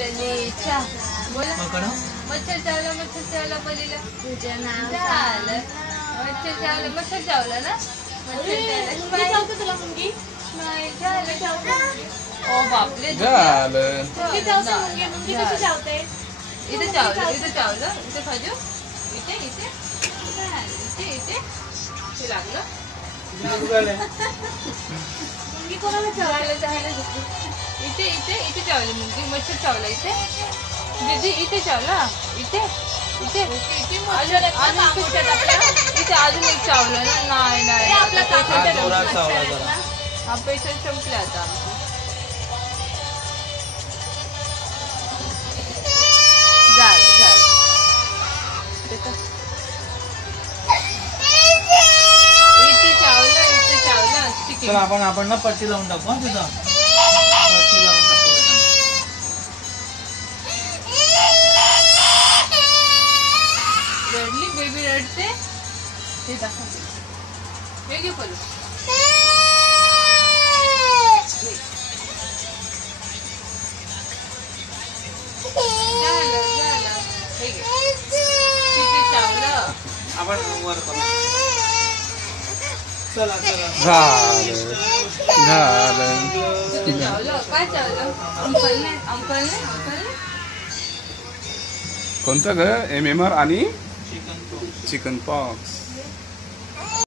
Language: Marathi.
चनीचा बोला मच्छर चावला बोलीला तुझं नाव झालं मच्छर चावला ना तुला मुंगी ओ बापरे झालं मुंगी कशी चावते इथे चावलं इथे खाजू इथे इथे इथे इथे ते लागलं मुंगी कोणाला चावलं इथे इथे इथे चावली मुंगी मच्छर चावला इथे दीदी इथे चावला इथे इथे इथे अजून एक चावलं ना नाही नाही हा पेशंट संपले आता झालं इथे चावलं चल आपण ना पट्टी लावून टाकू तिथं पट्टी लावून टाकू रडली बेबी रडते हे दाखवते हे घे पलू झालं हे घे तिथे चावलं आपण वर करू चला चावलं काय चावलं अंकलने कोणतं ग MMR आणि चिकन पॉक्स